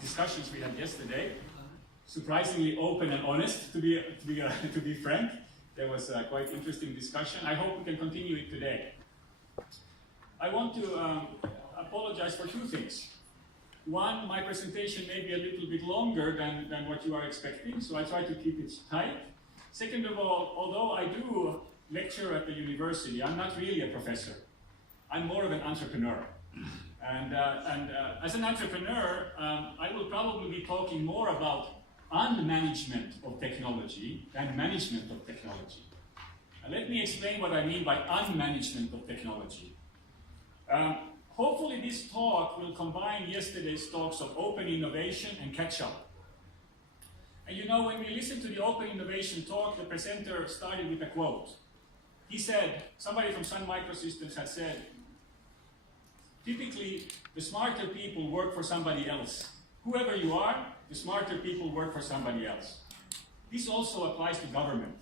discussions we had yesterday. Surprisingly open and honest, to be frank. There was a quite interesting discussion. I hope we can continue it today. I want to apologize for two things. One, my presentation may be a little bit longer than what you are expecting, so I try to keep it tight. Second of all, although I do lecture at the university, I'm not really a professor. I'm more of an entrepreneur. And as an entrepreneur, I will probably be talking more about unmanagement of technology than management of technology. Let me explain what I mean by unmanagement of technology. Hopefully this talk will combine yesterday's talks of open innovation and catch-up. And you know, when we listened to the open innovation talk, the presenter started with a quote. He said, somebody from Sun Microsystems had said, typically the smarter people work for somebody else. Whoever you are, the smarter people work for somebody else. This also applies to government.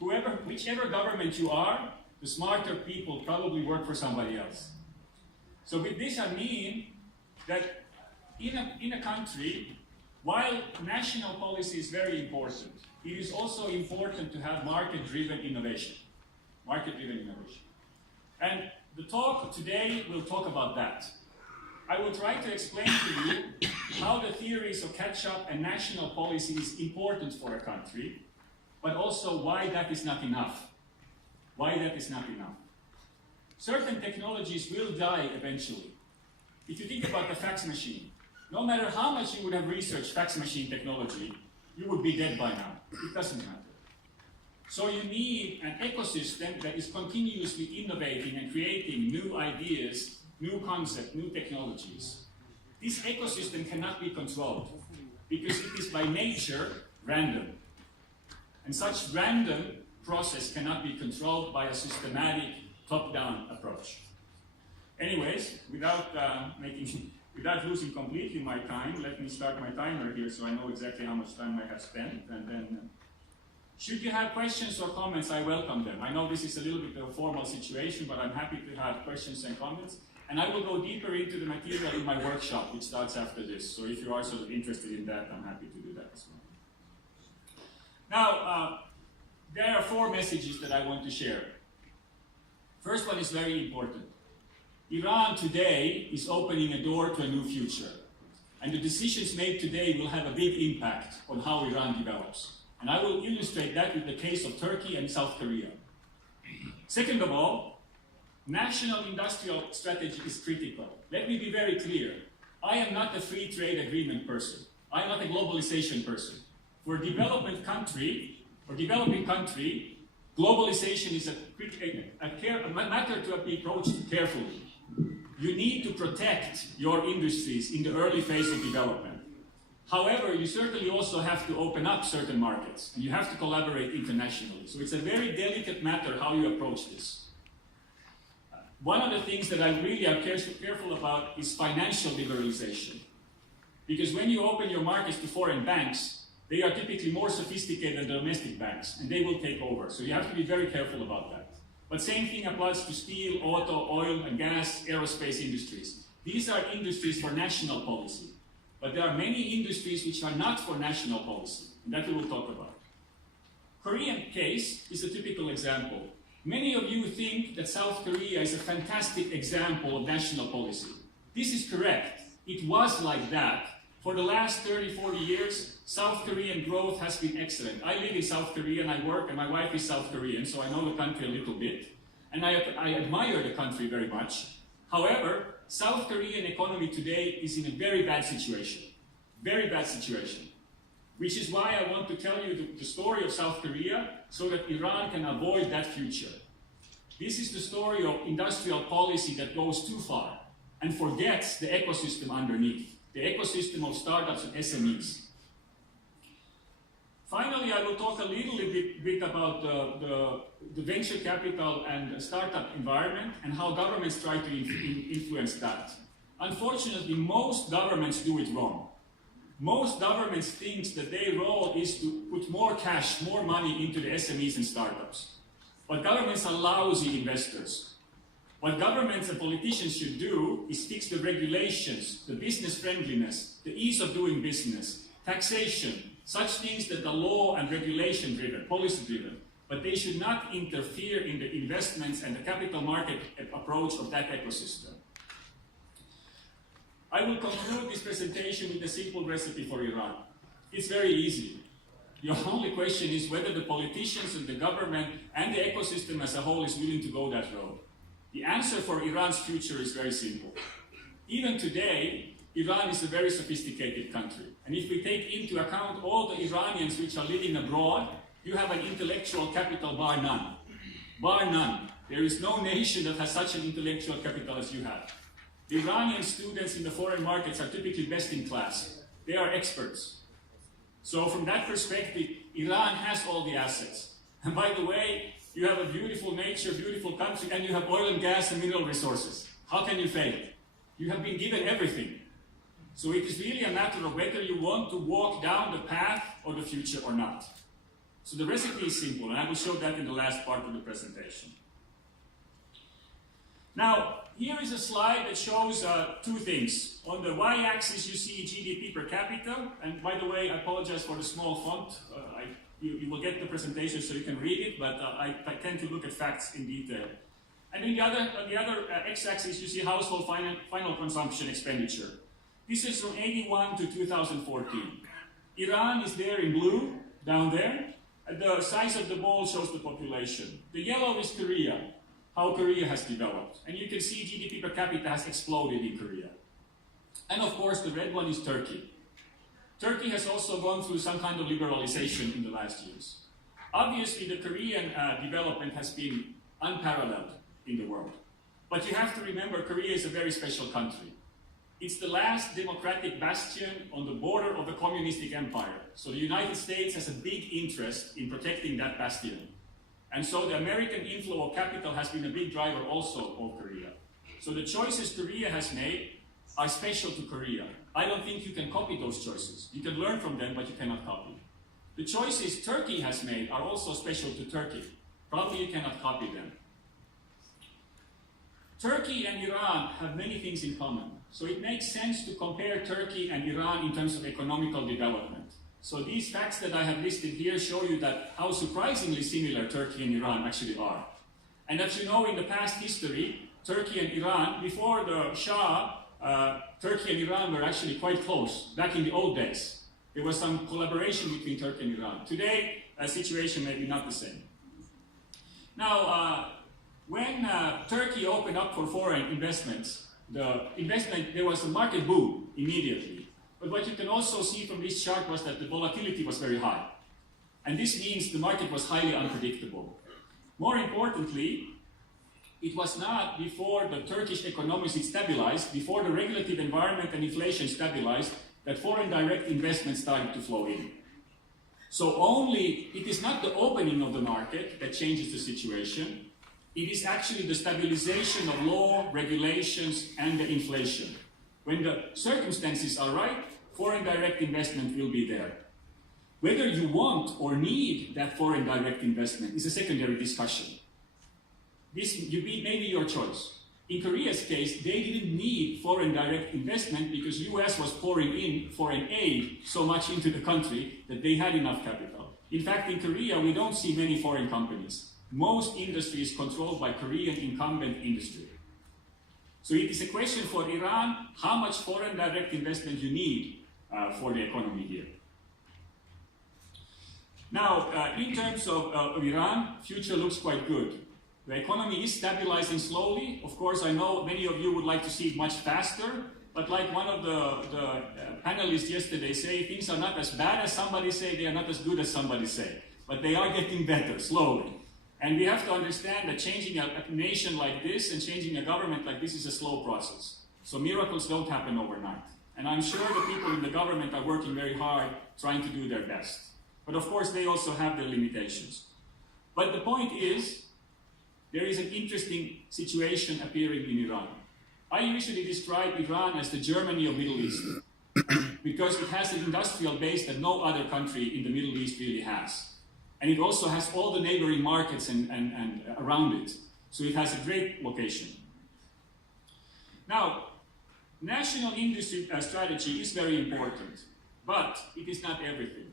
Whichever government you are, the smarter people probably work for somebody else. So with this I mean that in a country, while national policy is very important, it is also important to have market-driven innovation. Market-driven innovation. And the talk today will talk about that. I will try to explain to you how the theories of catch-up and national policy is important for a country, but also why that is not enough. Why that is not enough. Certain technologies will die eventually. If you think about the fax machine, no matter how much you would have researched fax machine technology, you would be dead by now. It doesn't matter. So you need an ecosystem that is continuously innovating and creating new ideas, new concepts, new technologies. This ecosystem cannot be controlled because it is by nature random. And such random process cannot be controlled by a systematic top-down approach. Anyways, without losing completely my time, let me start my timer here so I know exactly how much time I have spent. And then, should you have questions or comments, I welcome them. I know this is a little bit of a formal situation, but I'm happy to have questions and comments. And I will go deeper into the material in my workshop, which starts after this. So if you are sort of interested in that, I'm happy to do that as well. Now, there are 4 messages that I want to share. First one is very important. Iran today is opening a door to a new future. And the decisions made today will have a big impact on how Iran develops. And I will illustrate that with the case of Turkey and South Korea. Second of all, national industrial strategy is critical. Let me be very clear. I am not a free trade agreement person. I am not a globalization person. For a developing country, globalization is a matter to be approached carefully. You need to protect your industries in the early phase of development. However, you certainly also have to open up certain markets, and you have to collaborate internationally. So it's a very delicate matter how you approach this. One of the things that I really am careful about is financial liberalization. Because when you open your markets to foreign banks, they are typically more sophisticated than domestic banks, and they will take over. So you have to be very careful about that. But same thing applies to steel, auto, oil and gas, aerospace industries. These are industries for national policy. But there are many industries which are not for national policy, and that we will talk about. Korean case is a typical example. Many of you think that South Korea is a fantastic example of national policy. This is correct. It was like that. For the last 30, 40 years, South Korean growth has been excellent. I live in South Korea and I work, and my wife is South Korean, so I know the country a little bit. And I admire the country very much. However, South Korean economy today is in a very bad situation. Very bad situation. Which is why I want to tell you the story of South Korea so that Iran can avoid that future. This is the story of industrial policy that goes too far and forgets the ecosystem underneath. The ecosystem of startups and SMEs. Finally, I will talk a little bit about the venture capital and startup environment and how governments try to influence that. Unfortunately, most governments do it wrong. Most governments think that their role is to put more cash, more money into the SMEs and startups. But governments are lousy investors. What governments and politicians should do is fix the regulations, the business friendliness, the ease of doing business, taxation, such things that are law and regulation driven, policy driven, but they should not interfere in the investments and the capital market approach of that ecosystem. I will conclude this presentation with a simple recipe for Iran. It's very easy. Your only question is whether the politicians and the government and the ecosystem as a whole is willing to go that road. The answer for Iran's future is very simple. Even today, Iran is a very sophisticated country. And if we take into account all the Iranians which are living abroad, you have an intellectual capital bar none. Bar none. There is no nation that has such an intellectual capital as you have. The Iranian students in the foreign markets are typically best in class. They are experts. So from that perspective, Iran has all the assets. And by the way, you have a beautiful nature, beautiful country, and you have oil and gas and mineral resources. How can you fail? You have been given everything. So it is really a matter of whether you want to walk down the path or the future or not. So the recipe is simple, and I will show that in the last part of the presentation. Now, here is a slide that shows two things. On the y-axis, you see GDP per capita, and by the way, I apologize for the small font. You will get the presentation so you can read it, but I tend to look at facts in detail. And on the other x-axis, you see household final consumption expenditure. This is from 81 to 2014. Iran is there in blue, down there. The size of the ball shows the population. The yellow is Korea, how Korea has developed. And you can see GDP per capita has exploded in Korea. And of course, the red one is Turkey. Turkey has also gone through some kind of liberalization in the last years. Obviously, the Korean development has been unparalleled in the world. But you have to remember, Korea is a very special country. It's the last democratic bastion on the border of the communistic empire. So the United States has a big interest in protecting that bastion. And so the American inflow of capital has been a big driver also of Korea. So the choices Korea has made are special to Korea. I don't think you can copy those choices. You can learn from them, but you cannot copy. The choices Turkey has made are also special to Turkey. Probably you cannot copy them. Turkey and Iran have many things in common. So it makes sense to compare Turkey and Iran in terms of economical development. So these facts that I have listed here show you that how surprisingly similar Turkey and Iran actually are. And as you know, in the past history, Turkey and Iran, before the Shah, Turkey and Iran were actually quite close. Back in the old days, there was some collaboration between Turkey and Iran. Today, the situation may be not the same. Now, when Turkey opened up for foreign investments, there was a market boom immediately. But what you can also see from this chart was that the volatility was very high. And this means the market was highly unpredictable. More importantly, it was not before the Turkish economy stabilized, before the regulative environment and inflation stabilized, that foreign direct investment started to flow in. So it is not the opening of the market that changes the situation. It is actually the stabilization of law, regulations, and the inflation. When the circumstances are right, foreign direct investment will be there. Whether you want or need that foreign direct investment is a secondary discussion. This may be your choice. In Korea's case, they didn't need foreign direct investment because US was pouring in foreign aid so much into the country that they had enough capital. In fact, in Korea, we don't see many foreign companies. Most industry is controlled by Korean incumbent industry. So it is a question for Iran, how much foreign direct investment you need for the economy here. Now, in terms of Iran, future looks quite good. The economy is stabilizing slowly. Of course, I know many of you would like to see it much faster, but like one of the panelists yesterday say, things are not as bad as somebody say, they are not as good as somebody say, but they are getting better, slowly. And we have to understand that changing a nation like this and changing a government like this is a slow process. So miracles don't happen overnight. And I'm sure the people in the government are working very hard trying to do their best. But of course, they also have their limitations. But the point is, there is an interesting situation appearing in Iran. I usually describe Iran as the Germany of Middle East because it has an industrial base that no other country in the Middle East really has. And it also has all the neighboring markets and around it. So it has a great location. Now, national industry strategy is very important, but it is not everything.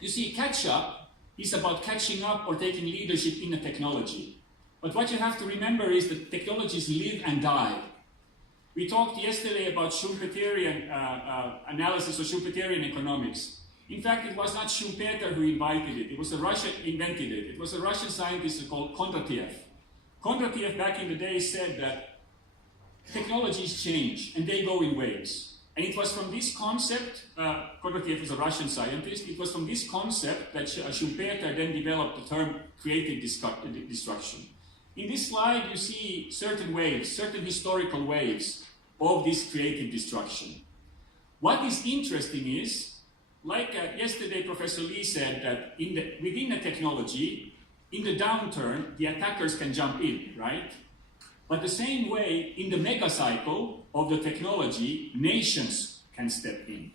You see, catch-up is about catching up or taking leadership in a technology. But what you have to remember is that technologies live and die. We talked yesterday about Schumpeterian analysis or Schumpeterian economics. In fact, it was not Schumpeter who invited it. It was a Russian invented it. It was a Russian scientist called Kondratiev. Kondratiev back in the day said that technologies change and they go in waves. And it was from this concept, Kondratiev was a Russian scientist, it was from this concept that Schumpeter then developed the term creative destruction. In this slide you see certain waves, certain historical waves of this creative destruction. What is interesting is, like yesterday Professor Lee said, that within a technology, in the downturn, the attackers can jump in, right? But the same way, in the mega cycle of the technology, nations can step in.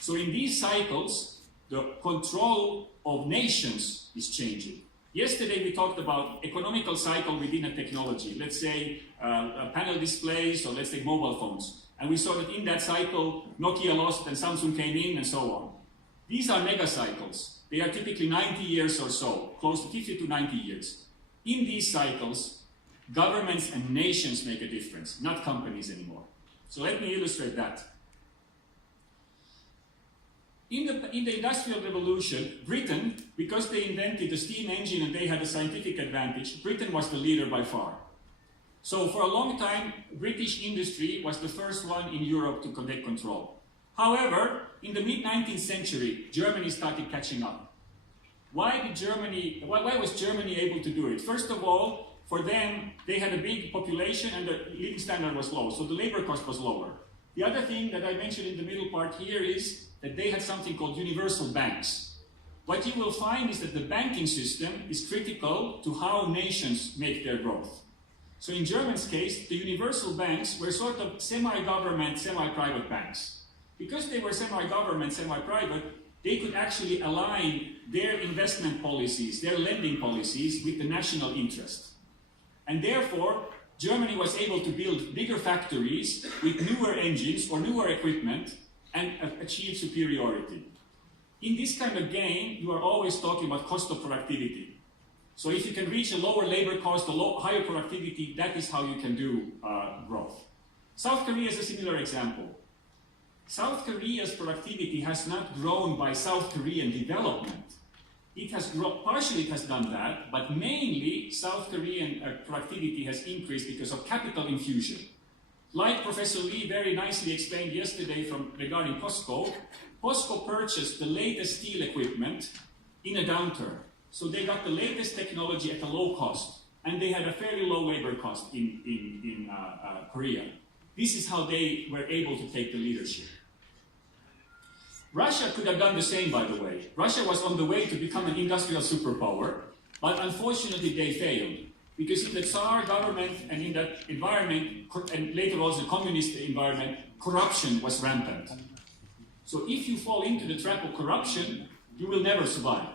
So in these cycles, the control of nations is changing. Yesterday we talked about economical cycle within a technology. Let's say panel displays, or let's say mobile phones. And we saw that in that cycle, Nokia lost and Samsung came in and so on. These are mega cycles. They are typically 90 years or so, close to 50 to 90 years. In these cycles, governments and nations make a difference, not companies anymore. So let me illustrate that. In the Industrial Revolution, Britain, because they invented the steam engine and they had a scientific advantage, Britain was the leader by far. So for a long time, British industry was the first one in Europe to take control. However, in the mid-19th century, Germany started catching up. Why was Germany able to do it? First of all, for them, they had a big population and the living standard was low, so the labor cost was lower. The other thing that I mentioned in the middle part here is that they had something called universal banks. What you will find is that the banking system is critical to how nations make their growth. So in Germany's case, the universal banks were sort of semi-government, semi-private banks. Because they were semi-government, semi-private, they could actually align their investment policies, their lending policies with the national interest. And therefore, Germany was able to build bigger factories with newer engines or newer equipment and achieve superiority. In this kind of game, you are always talking about cost of productivity. So if you can reach a lower labor cost, higher productivity, that is how you can do growth. South Korea is a similar example. South Korea's productivity has not grown by South Korean development. It has grown, partially it has done that, but mainly South Korean productivity has increased because of capital infusion. Like Professor Lee very nicely explained yesterday regarding POSCO, POSCO purchased the latest steel equipment in a downturn. So they got the latest technology at a low cost, and they had a fairly low labor cost in Korea. This is how they were able to take the leadership. Russia could have done the same, by the way. Russia was on the way to become an industrial superpower, but unfortunately they failed. Because in the Tsar government and in that environment, and later also the communist environment, corruption was rampant. So if you fall into the trap of corruption, you will never survive.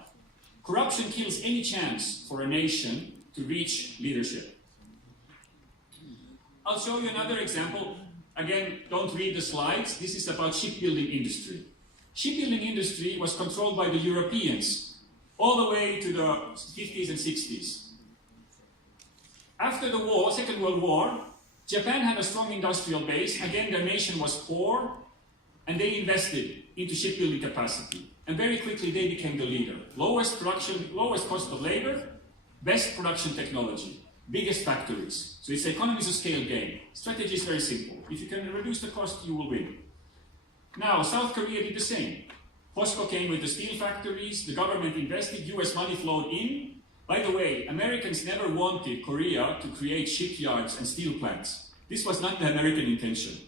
Corruption kills any chance for a nation to reach leadership. I'll show you another example. Again, don't read the slides. This is about shipbuilding industry. Shipbuilding industry was controlled by the Europeans all the way to the 50s and 60s. After the war, Second World War, Japan had a strong industrial base. Again, their nation was poor, and they invested into shipbuilding capacity. And very quickly they became the leader. Lowest production, lowest cost of labor, best production technology, biggest factories. So it's economies of scale game. Strategy is very simple. If you can reduce the cost, you will win. Now, South Korea did the same. POSCO came with the steel factories, the government invested, US money flowed in. By the way, Americans never wanted Korea to create shipyards and steel plants. This was not the American intention.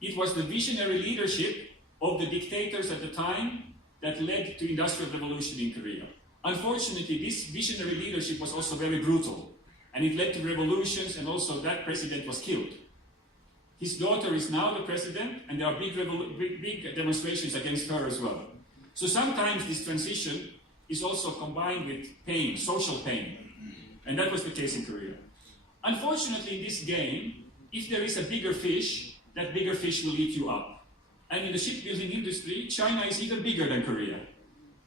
It was the visionary leadership of the dictators at the time that led to industrial revolution in Korea. Unfortunately, this visionary leadership was also very brutal, and it led to revolutions, and also that president was killed. His daughter is now the president, and there are big demonstrations against her as well. So sometimes this transition is also combined with pain, social pain, and that was the case in Korea. Unfortunately, in this game, if there is a bigger fish, that bigger fish will eat you up. And in the shipbuilding industry, China is even bigger than Korea.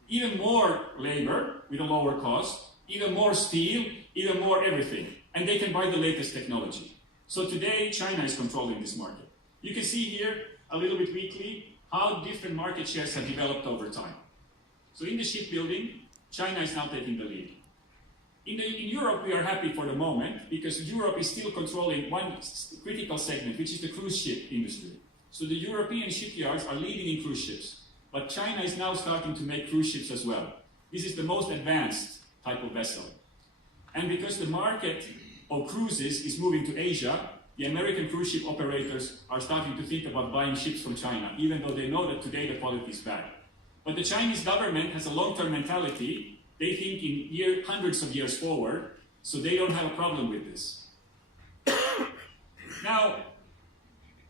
Even more labor with a lower cost, even more steel, even more everything. And they can buy the latest technology. So today, China is controlling this market. You can see here, a little bit weekly, how different market shares have developed over time. So in the shipbuilding, China is now taking the lead. In Europe, we are happy for the moment, because Europe is still controlling one critical segment, which is the cruise ship industry. So the European shipyards are leading in cruise ships. But China is now starting to make cruise ships as well. This is the most advanced type of vessel. And because the market of cruises is moving to Asia, the American cruise ship operators are starting to think about buying ships from China, even though they know that today the quality is bad. But the Chinese government has a long-term mentality. They think in hundreds of years forward, so they don't have a problem with this. Now,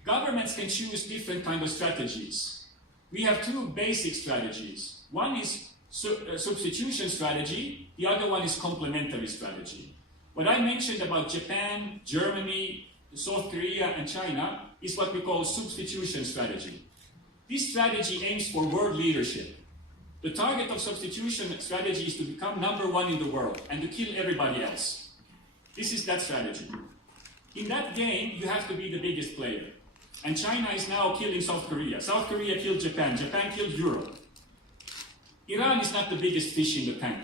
governments can choose different kinds of strategies. We have two basic strategies. One is substitution strategy, the other one is complementary strategy. What I mentioned about Japan, Germany, South Korea, and China is what we call substitution strategy. This strategy aims for world leadership. The target of substitution strategy is to become #1 in the world and to kill everybody else. This is that strategy. In that game, you have to be the biggest player. And China is now killing South Korea. South Korea killed Japan. Japan killed Europe. Iran is not the biggest fish in the tank.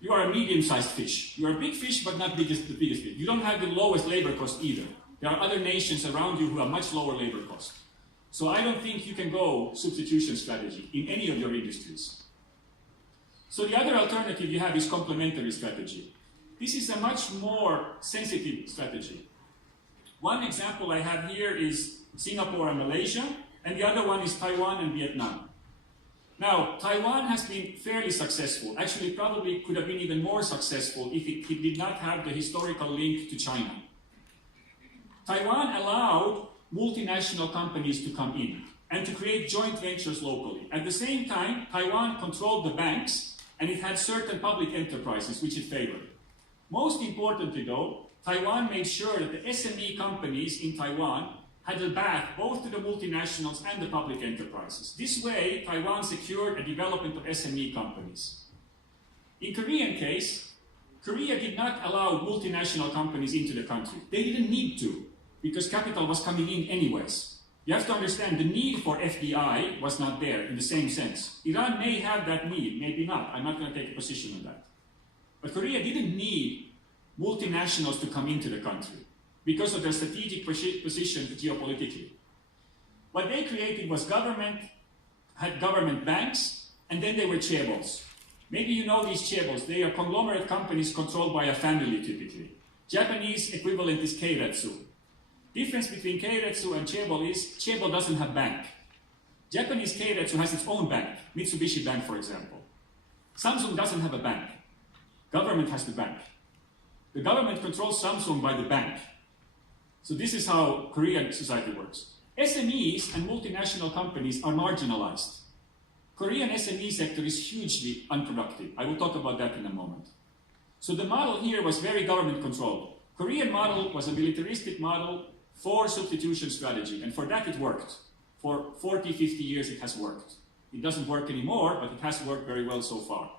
You are a medium-sized fish. You are a big fish, but not the biggest fish. You don't have the lowest labor cost either. There are other nations around you who have much lower labor cost. So I don't think you can go substitution strategy in any of your industries. So the other alternative you have is complementary strategy. This is a much more sensitive strategy. One example I have here is Singapore and Malaysia, and the other one is Taiwan and Vietnam. Now, Taiwan has been fairly successful. Actually, probably could have been even more successful if it did not have the historical link to China. Taiwan allowed multinational companies to come in and to create joint ventures locally. At the same time, Taiwan controlled the banks, and it had certain public enterprises which it favored. Most importantly, though, Taiwan made sure that the SME companies in Taiwan had a back both to the multinationals and the public enterprises. This way, Taiwan secured a development of SME companies. In Korean case, Korea did not allow multinational companies into the country. They didn't need to, because capital was coming in anyways. You have to understand, the need for FDI was not there in the same sense. Iran may have that need, maybe not. I'm not going to take a position on that. But Korea didn't need multinationals to come into the country because of their strategic position geopolitically. What they created was had government banks, and then they were chaebols. Maybe you know these chaebols. They are conglomerate companies controlled by a family, typically. Japanese equivalent is keiretsu. Difference between keiretsu and chaebol is chaebol doesn't have bank. Japanese keiretsu has its own bank, Mitsubishi Bank, for example. Samsung doesn't have a bank. Government has the bank. The government controls Samsung by the bank. So this is how Korean society works. SMEs and multinational companies are marginalized. Korean SME sector is hugely unproductive. I will talk about that in a moment. So the model here was very government controlled. Korean model was a militaristic model for substitution strategy, and for that it worked. For 40, 50 years it has worked. It doesn't work anymore, but it has worked very well so far.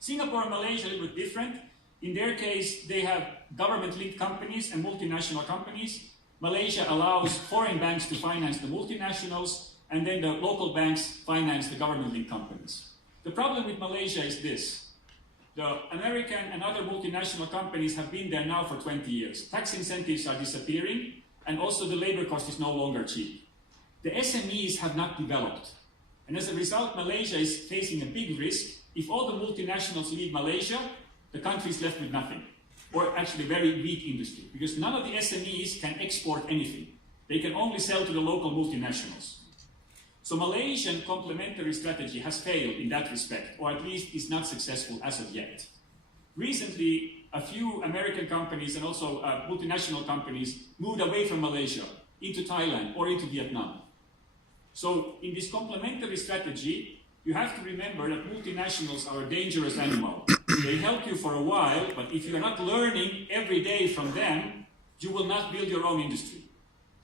Singapore and Malaysia are a little bit different. In their case, they have government-linked companies and multinational companies. Malaysia allows foreign banks to finance the multinationals, and then the local banks finance the government-linked companies. The problem with Malaysia is this. The American and other multinational companies have been there now for 20 years. Tax incentives are disappearing, and also the labor cost is no longer cheap. The SMEs have not developed. And as a result, Malaysia is facing a big risk. If all the multinationals leave Malaysia, the country is left with nothing, or actually very weak industry, because none of the SMEs can export anything. They can only sell to the local multinationals. So Malaysian complementary strategy has failed in that respect, or at least is not successful as of yet. Recently, a few American companies and also multinational companies moved away from Malaysia into Thailand or into Vietnam. So in this complementary strategy, you have to remember that multinationals are a dangerous animal. They help you for a while, but if you're not learning every day from them, you will not build your own industry.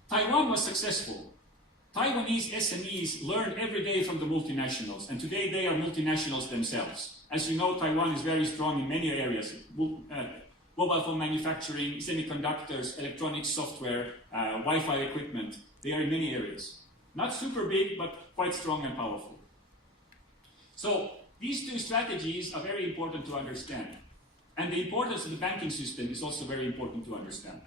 Taiwan was successful. Taiwanese SMEs learn every day from the multinationals, and today they are multinationals themselves. As you know, Taiwan is very strong in many areas. Mobile phone manufacturing, semiconductors, electronics, software, Wi-Fi equipment. They are in many areas. Not super big, but quite strong and powerful. So these two strategies are very important to understand. And the importance of the banking system is also very important to understand.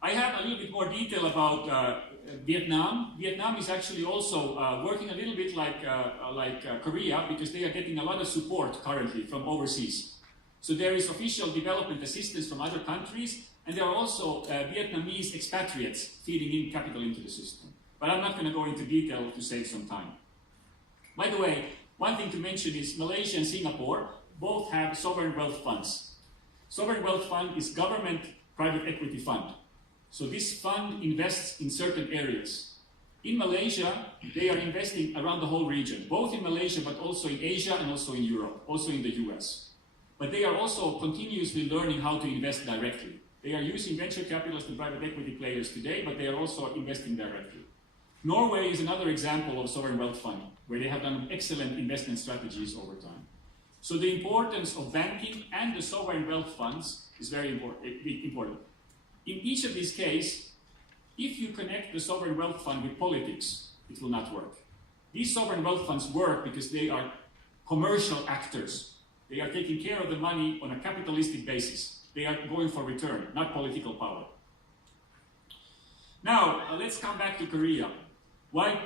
I have a little bit more detail about Vietnam. Vietnam is actually also working a little bit like Korea, because they are getting a lot of support currently from overseas. So there is official development assistance from other countries, and there are also Vietnamese expatriates feeding in capital into the system. But I'm not going to go into detail to save some time. By the way, one thing to mention is Malaysia and Singapore both have sovereign wealth funds. Sovereign wealth fund is government private equity fund. So this fund invests in certain areas. In Malaysia, they are investing around the whole region, both in Malaysia but also in Asia and also in Europe, also in the US. But they are also continuously learning how to invest directly. They are using venture capitalists and private equity players today, but they are also investing directly. Norway is another example of sovereign wealth fund, where they have done excellent investment strategies over time. So the importance of banking and the sovereign wealth funds is very important. In each of these cases, if you connect the sovereign wealth fund with politics, it will not work. These sovereign wealth funds work because they are commercial actors. They are taking care of the money on a capitalistic basis. They are going for return, not political power. Now, let's come back to Korea.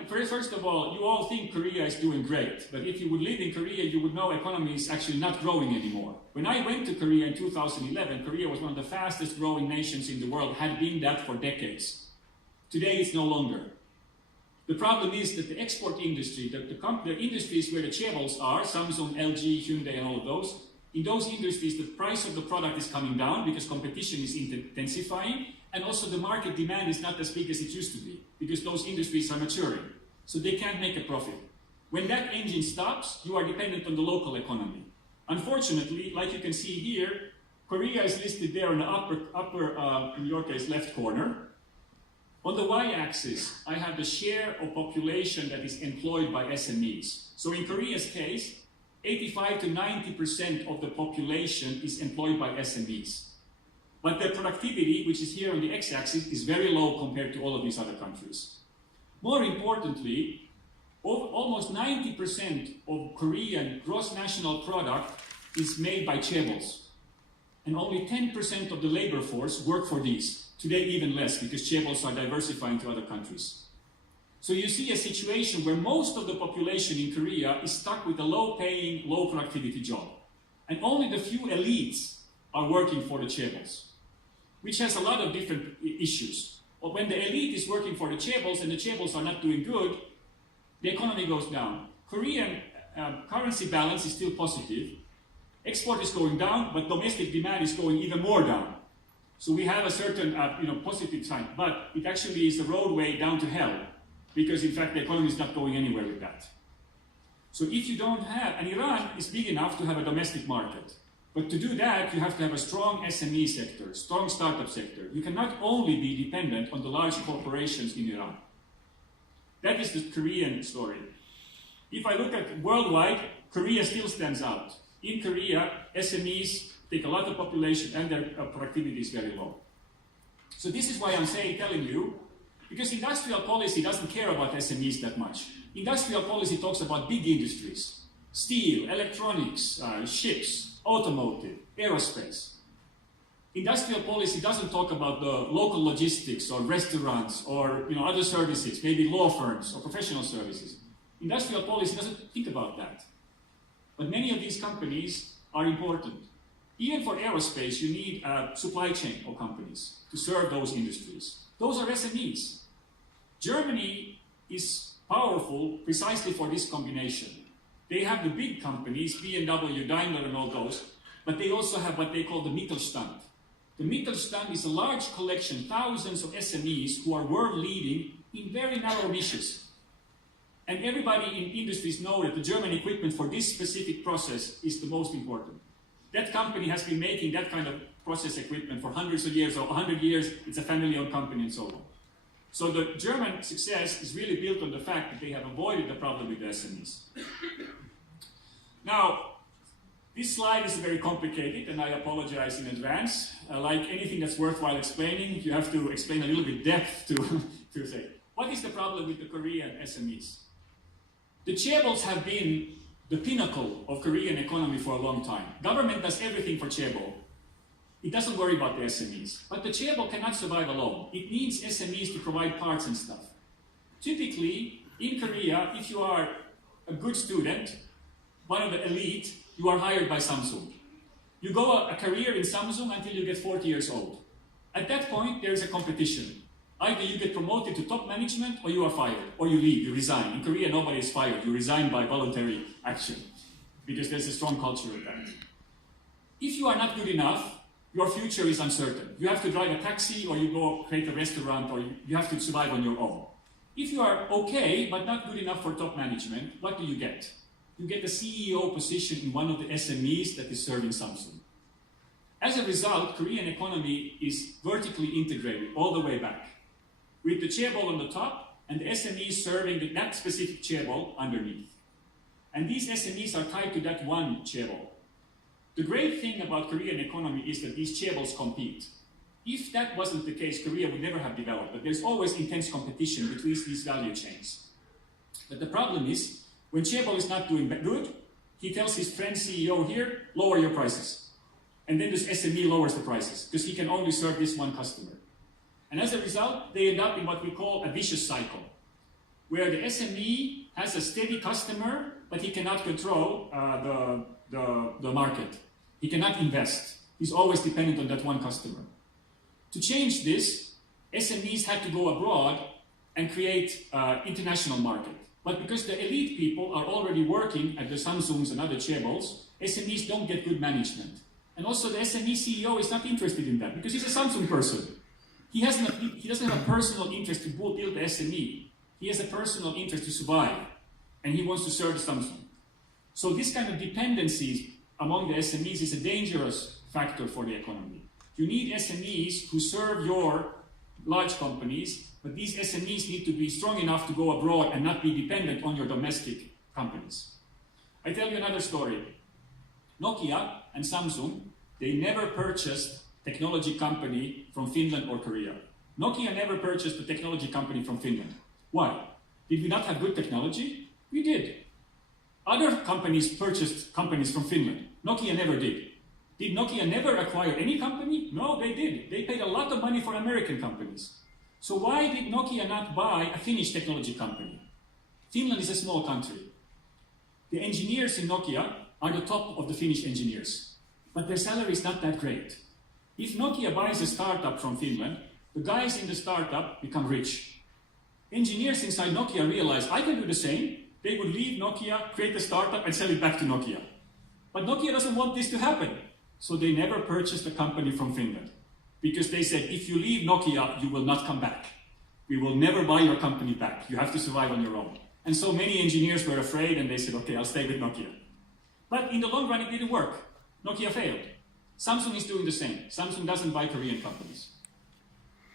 First of all, you all think Korea is doing great, but if you would live in Korea, you would know economy is actually not growing anymore. When I went to Korea in 2011, Korea was one of the fastest growing nations in the world, had been that for decades. Today, it's no longer. The problem is that the export industry, the industries where the chaebols are, Samsung, LG, Hyundai, and all of those, in those industries, the price of the product is coming down because competition is intensifying, and also the market demand is not as big as it used to be, because those industries are maturing. So they can't make a profit. When that engine stops, you are dependent on the local economy. Unfortunately, like you can see here, Korea is listed there in the upper in your case, left corner. On the y-axis, I have the share of population that is employed by SMEs. So in Korea's case, 85 to 90% of the population is employed by SMEs. But their productivity, which is here on the x-axis, is very low compared to all of these other countries. More importantly, almost 90% of Korean gross national product is made by chaebols. And only 10% of the labor force work for these. Today even less, because chaebols are diversifying to other countries. So you see a situation where most of the population in Korea is stuck with a low-paying, low-productivity job. And only the few elites are working for the chaebols, which has a lot of different issues. But when the elite is working for the chaebols and the chaebols are not doing good, the economy goes down. Korean currency balance is still positive. Export is going down, but domestic demand is going even more down. So we have a certain positive sign, but it actually is the roadway down to hell, because in fact the economy is not going anywhere with that. So if you don't have, and Iran is big enough to have a domestic market, but to do that you have to have a strong SME sector, strong startup sector. You cannot only be dependent on the large corporations in Iran. That is the Korean story. If I look at worldwide, Korea still stands out. In Korea, SMEs take a lot of population and their productivity is very low. So this is why I'm telling you, because industrial policy doesn't care about SMEs that much. Industrial policy talks about big industries, steel, electronics, ships, automotive, aerospace. Industrial policy doesn't talk about the local logistics or restaurants or other services, maybe law firms or professional services. Industrial policy doesn't think about that. But many of these companies are important. Even for aerospace, you need a supply chain of companies to serve those industries. Those are SMEs. Germany is powerful precisely for this combination. They have the big companies, BMW, Daimler and all those, but they also have what they call the Mittelstand. The Mittelstand is a large collection, thousands of SMEs who are world-leading in very narrow niches. And everybody in industries know that the German equipment for this specific process is the most important. That company has been making that kind of process equipment for hundreds of years, or 100 years, it's a family-owned company and so on. So the German success is really built on the fact that they have avoided the problem with the SMEs. Now, this slide is very complicated, and I apologize in advance. Like anything that's worthwhile explaining, you have to explain a little bit depth to say, what is the problem with the Korean SMEs? The chaebols have been the pinnacle of Korean economy for a long time. Government does everything for chaebol. It doesn't worry about the SMEs. But the chaebol cannot survive alone. It needs SMEs to provide parts and stuff. Typically, in Korea, if you are a good student, one of the elite, you are hired by Samsung. You go a career in Samsung until you get 40 years old. At that point, there is a competition. Either you get promoted to top management, or you are fired, or you leave, you resign. In Korea, nobody is fired. You resign by voluntary action, because there's a strong culture of that. If you are not good enough, your future is uncertain. You have to drive a taxi, or you go create a restaurant, or you have to survive on your own. If you are okay, but not good enough for top management, what do you get? You get a CEO position in one of the SMEs that is serving Samsung. As a result, Korean economy is vertically integrated all the way back, with the chaebol on the top and the SMEs serving that specific chaebol underneath. And these SMEs are tied to that one chaebol. The great thing about Korean economy is that these chaebols compete. If that wasn't the case, Korea would never have developed, but there's always intense competition between these value chains. But the problem is, when chaebol is not doing good, he tells his friend CEO here, lower your prices. And then this SME lowers the prices, because he can only serve this one customer. And as a result, they end up in what we call a vicious cycle, where the SME has a steady customer, but he cannot control the market. He cannot invest. He's always dependent on that one customer. To change this, SMEs had to go abroad and create international market. But because the elite people are already working at the Samsungs and other chaebols, SMEs don't get good management. And also the SME CEO is not interested in that, because he's a Samsung person. He doesn't have a personal interest to build the SME. He has a personal interest to survive, and he wants to serve Samsung. So this kind of dependencies among the SMEs is a dangerous factor for the economy. You need SMEs who serve your large companies, but these SMEs need to be strong enough to go abroad and not be dependent on your domestic companies. I tell you another story. Nokia and Samsung, they never purchased technology company from Finland or Korea. Nokia never purchased a technology company from Finland. Why? Did we not have good technology? We did. Other companies purchased companies from Finland. Nokia never did. Did Nokia never acquire any company? No, they did. They paid a lot of money for American companies. So why did Nokia not buy a Finnish technology company? Finland is a small country. The engineers in Nokia are the top of the Finnish engineers, but their salary is not that great. If Nokia buys a startup from Finland, the guys in the startup become rich. Engineers inside Nokia realize, I can do the same. They would leave Nokia, create a startup, and sell it back to Nokia. But Nokia doesn't want this to happen. So they never purchased a company from Finland. Because they said, if you leave Nokia, you will not come back. We will never buy your company back. You have to survive on your own. And so many engineers were afraid, and they said, okay, I'll stay with Nokia. But in the long run, it didn't work. Nokia failed. Samsung is doing the same. Samsung doesn't buy Korean companies.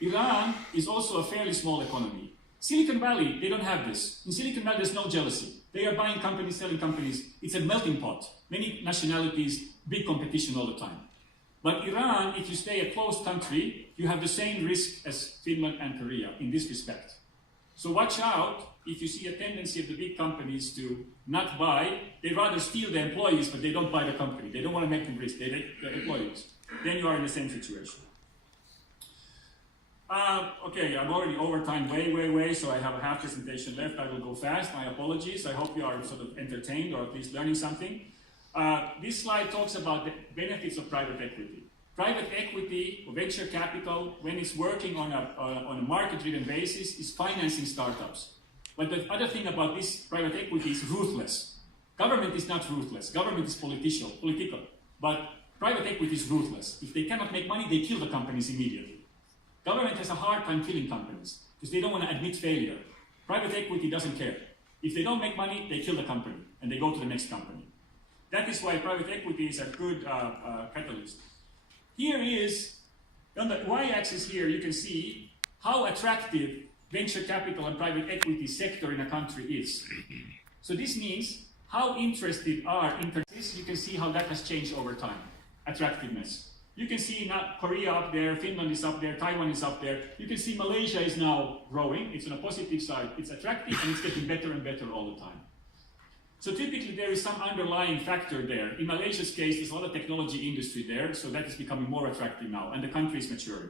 Iran is also a fairly small economy. Silicon Valley, they don't have this. In Silicon Valley, there's no jealousy. They are buying companies, selling companies. It's a melting pot. Many nationalities, big competition all the time. But Iran, if you stay a closed country, you have the same risk as Finland and Korea in this respect. So watch out if you see a tendency of the big companies to not buy. They rather steal the employees, but they don't buy the company. They don't want to make them risk. They take the employees. Then you are in the same situation. Okay, I'm already over time way, so I have a half presentation left. I will go fast. My apologies. I hope you are sort of entertained or at least learning something. This slide talks about the benefits of private equity. Private equity or venture capital, when it's working on a market-driven basis, is financing startups. But the other thing about this private equity is ruthless. Government is not ruthless. Government is political. But private equity is ruthless. If they cannot make money, they kill the companies immediately. Government has a hard time killing companies because they don't want to admit failure. Private equity doesn't care. If they don't make money, they kill the company and they go to the next company. That is why private equity is a good catalyst. Here is, on the y-axis here, you can see how attractive venture capital and private equity sector in a country is. So this means how interested are this. You can see how that has changed over time, attractiveness. You can see now Korea up there, Finland is up there, Taiwan is up there. You can see Malaysia is now growing. It's on a positive side. It's attractive and it's getting better and better all the time. So typically there is some underlying factor there. In Malaysia's case, there's a lot of technology industry there, so that is becoming more attractive now, and the country is maturing.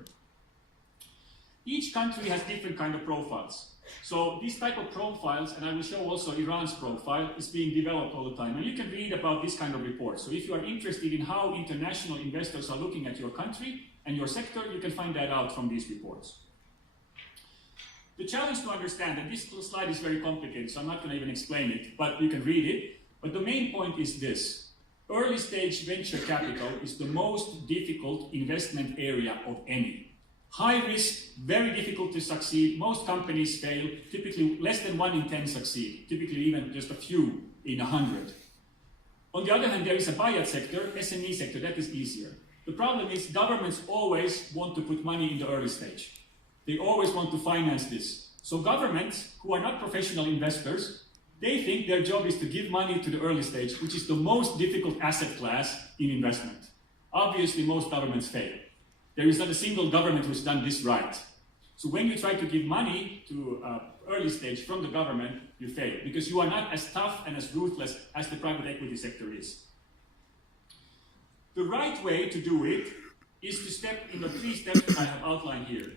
Each country has different kind of profiles. So these type of profiles, and I will show also Iran's profile, is being developed all the time. And you can read about this kind of reports. So if you are interested in how international investors are looking at your country and your sector, you can find that out from these reports. The challenge to understand, and this slide is very complicated, so I'm not going to even explain it, but you can read it. But the main point is this. Early stage venture capital is the most difficult investment area of any. High risk, very difficult to succeed. Most companies fail. Typically less than 1 in 10 succeed. Typically even just a few in 100. On the other hand, there is a buyout sector, SME sector, that is easier. The problem is governments always want to put money in the early stage. They always want to finance this. So governments, who are not professional investors, they think their job is to give money to the early stage, which is the most difficult asset class in investment. Obviously, most governments fail. There is not a single government who's done this right. So when you try to give money to early stage from the government, you fail, because you are not as tough and as ruthless as the private equity sector is. The right way to do it is to step in the 3 steps that I have outlined here.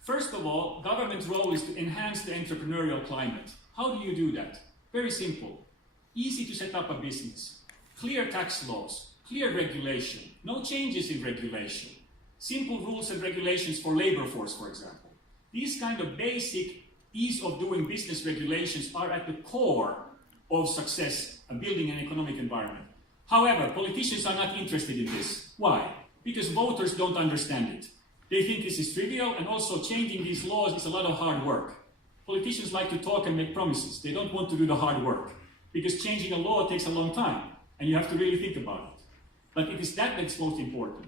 First of all, government's role is to enhance the entrepreneurial climate. How do you do that? Very simple. Easy to set up a business. Clear tax laws, clear regulation, no changes in regulation. Simple rules and regulations for labor force, for example. These kind of basic ease of doing business regulations are at the core of success and building an economic environment. However, politicians are not interested in this. Why? Because voters don't understand it. They think this is trivial, and also changing these laws is a lot of hard work. Politicians like to talk and make promises. They don't want to do the hard work, because changing a law takes a long time, and you have to really think about it. But it is that that's most important.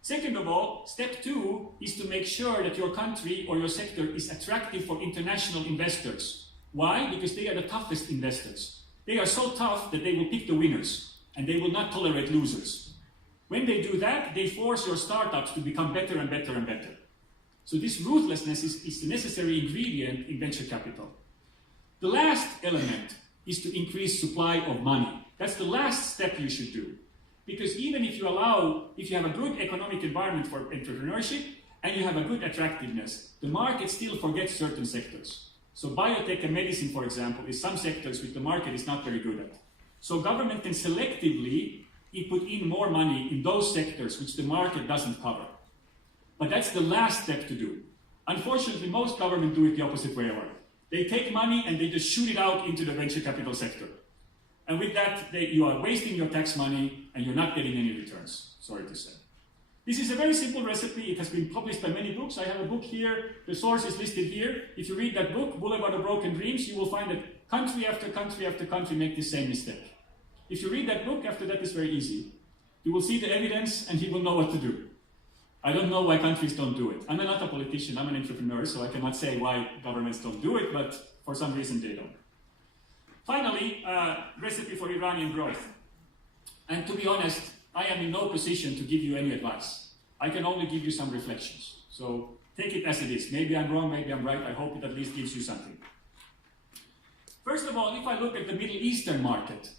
Second of all, step 2 is to make sure that your country or your sector is attractive for international investors. Why? Because they are the toughest investors. They are so tough that they will pick the winners, and they will not tolerate losers. When they do that, they force your startups to become better and better and better. So this ruthlessness is the necessary ingredient in venture capital. The last element is to increase supply of money. That's the last step you should do. Because even if you have a good economic environment for entrepreneurship and you have a good attractiveness, the market still forgets certain sectors. So biotech and medicine, for example, is some sectors which the market is not very good at. So government can selectively put in more money in those sectors which the market doesn't cover. But that's the last step to do. Unfortunately, most governments do it the opposite way around. They take money and they just shoot it out into the venture capital sector. And with that, you are wasting your tax money and you're not getting any returns, sorry to say. This is a very simple recipe. It has been published by many books. I have a book here. The source is listed here. If you read that book, Boulevard of Broken Dreams, you will find that country after country after country make the same mistake. If you read that book, after that it's very easy. You will see the evidence and you will know what to do. I don't know why countries don't do it. I'm not a politician, I'm an entrepreneur, so I cannot say why governments don't do it, but for some reason they don't. Finally, recipe for Iranian growth. And to be honest, I am in no position to give you any advice. I can only give you some reflections. So take it as it is. Maybe I'm wrong, maybe I'm right. I hope it at least gives you something. First of all, if I look at the Middle Eastern market,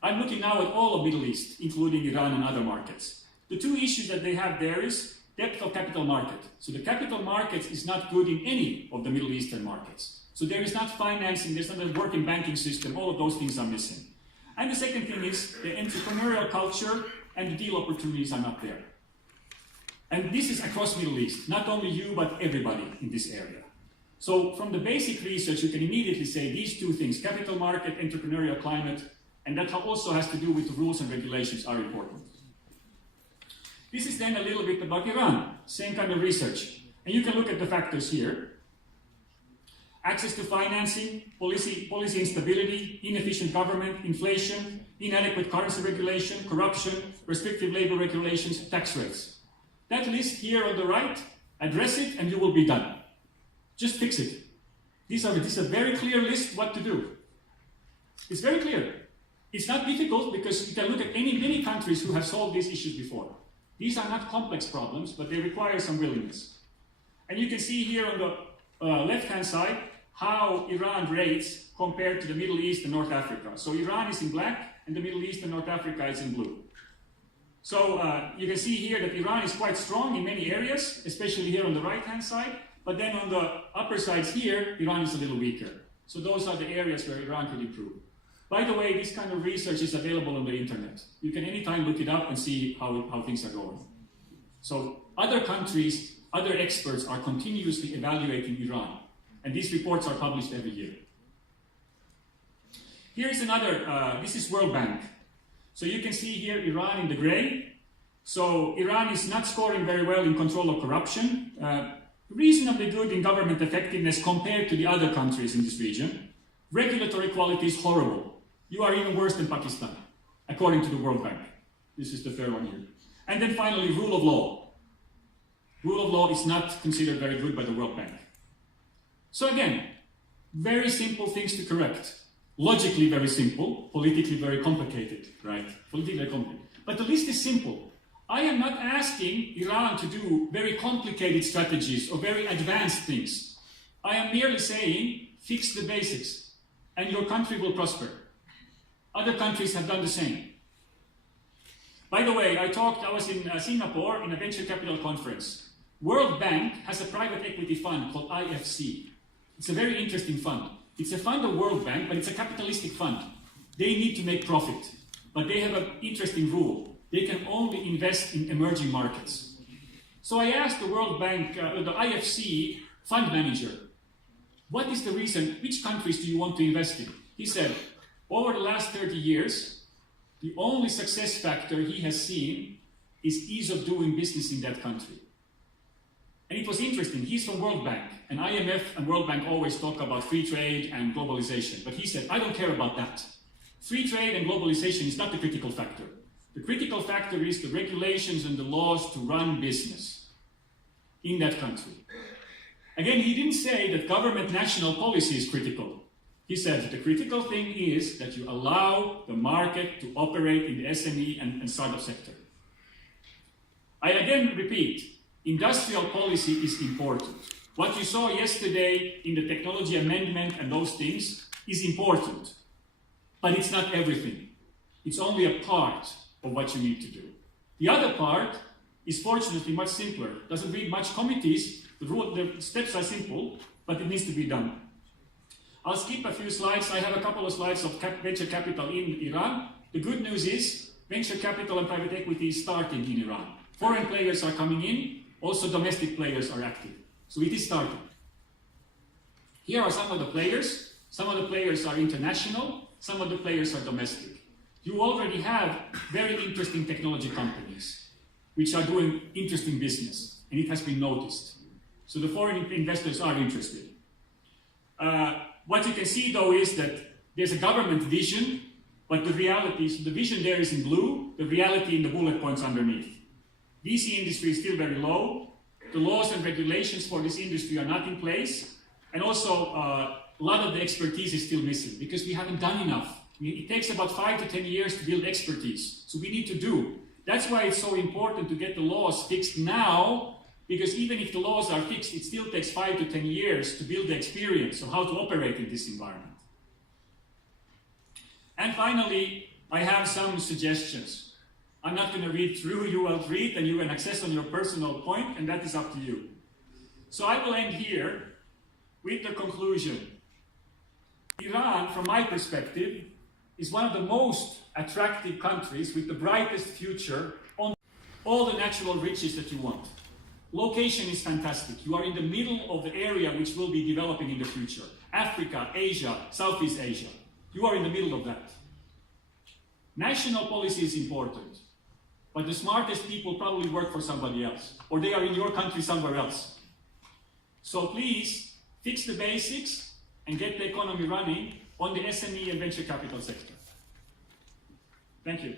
I'm looking now at all of Middle East, including Iran and other markets. The 2 issues that they have there is depth of capital market. So the capital market is not good in any of the Middle Eastern markets. So there is not financing, there's not a working banking system, all of those things are missing. And the second thing is the entrepreneurial culture and the deal opportunities are not there. And this is across Middle East, not only you, but everybody in this area. So from the basic research, you can immediately say these 2 things, capital market, entrepreneurial climate, and that also has to do with the rules and regulations are important. This is then a little bit about Iran, same kind of research. And you can look at the factors here. Access to financing, policy instability, inefficient government, inflation, inadequate currency regulation, corruption, restrictive labor regulations, tax rates. That list here on the right, address it and you will be done. Just fix it. This is a very clear list what to do. It's very clear. It's not difficult because you can look at many countries who have solved these issues before. These are not complex problems, but they require some willingness. And you can see here on the left-hand side how Iran rates compared to the Middle East and North Africa. So Iran is in black and the Middle East and North Africa is in blue. So you can see here that Iran is quite strong in many areas, especially here on the right-hand side. But then on the upper sides here, Iran is a little weaker. So those are the areas where Iran could improve. By the way, this kind of research is available on the internet. You can anytime look it up and see how things are going. So other countries, other experts are continuously evaluating Iran. And these reports are published every year. Here is another, this is World Bank. So you can see here Iran in the gray. So Iran is not scoring very well in control of corruption. Reasonably good in government effectiveness compared to the other countries in this region. Regulatory quality is horrible. You are even worse than Pakistan, according to the World Bank. This is the third one here. And then finally, rule of law. Rule of law is not considered very good by the World Bank. So again, very simple things to correct. Logically very simple, politically very complicated, right? Politically very complicated. But the list is simple. I am not asking Iran to do very complicated strategies or very advanced things. I am merely saying, fix the basics, and your country will prosper. Other countries have done the same. By the way, I was in Singapore in a venture capital conference. World Bank has a private equity fund called IFC. It's a very interesting fund. It's a fund of World Bank, but it's a capitalistic fund. They need to make profit, but they have an interesting rule. They can only invest in emerging markets. So I asked the World Bank, the IFC fund manager, what is the reason, which countries do you want to invest in? He said, over the last 30 years, the only success factor he has seen is ease of doing business in that country. And it was interesting, he's from World Bank, and IMF and World Bank always talk about free trade and globalization, but he said, I don't care about that. Free trade and globalization is not the critical factor. The critical factor is the regulations and the laws to run business in that country. Again, he didn't say that government national policy is critical. He said the critical thing is that you allow the market to operate in the SME and startup sector. I again repeat, industrial policy is important. What you saw yesterday in the technology amendment and those things is important, but it's not everything. It's only a part of what you need to do. The other part is fortunately much simpler. Doesn't need much committees. The steps are simple, but it needs to be done. I'll skip a few slides. I have a couple of slides of venture capital in Iran. The good news is venture capital and private equity is starting in Iran. Foreign players are coming in. Also domestic players are active. So it is starting. Here are some of the players. Some of the players are international. Some of the players are domestic. You already have very interesting technology companies which are doing interesting business, and it has been noticed. So the foreign investors are interested. What you can see though is that there's a government vision, but the reality is the vision there is in blue, the reality in the bullet points underneath. VC industry is still very low. The laws and regulations for this industry are not in place. And also, a lot of the expertise is still missing because we haven't done enough. It takes about 5 to 10 years to build expertise. So we need to do. That's why it's so important to get the laws fixed now, because even if the laws are fixed, it still takes 5 to 10 years to build the experience of how to operate in this environment. And finally, I have some suggestions. I'm not going to read through, you will read and you can access on your personal point, and that is up to you. So I will end here with the conclusion. Iran, from my perspective, is one of the most attractive countries with the brightest future on all the natural riches that you want. Location is fantastic. You are in the middle of the area which will be developing in the future. Africa, Asia, Southeast Asia. You are in the middle of that. National policy is important. But the smartest people probably work for somebody else, or they are in your country somewhere else. So please, fix the basics and get the economy running on the SME and venture capital sector. Thank you.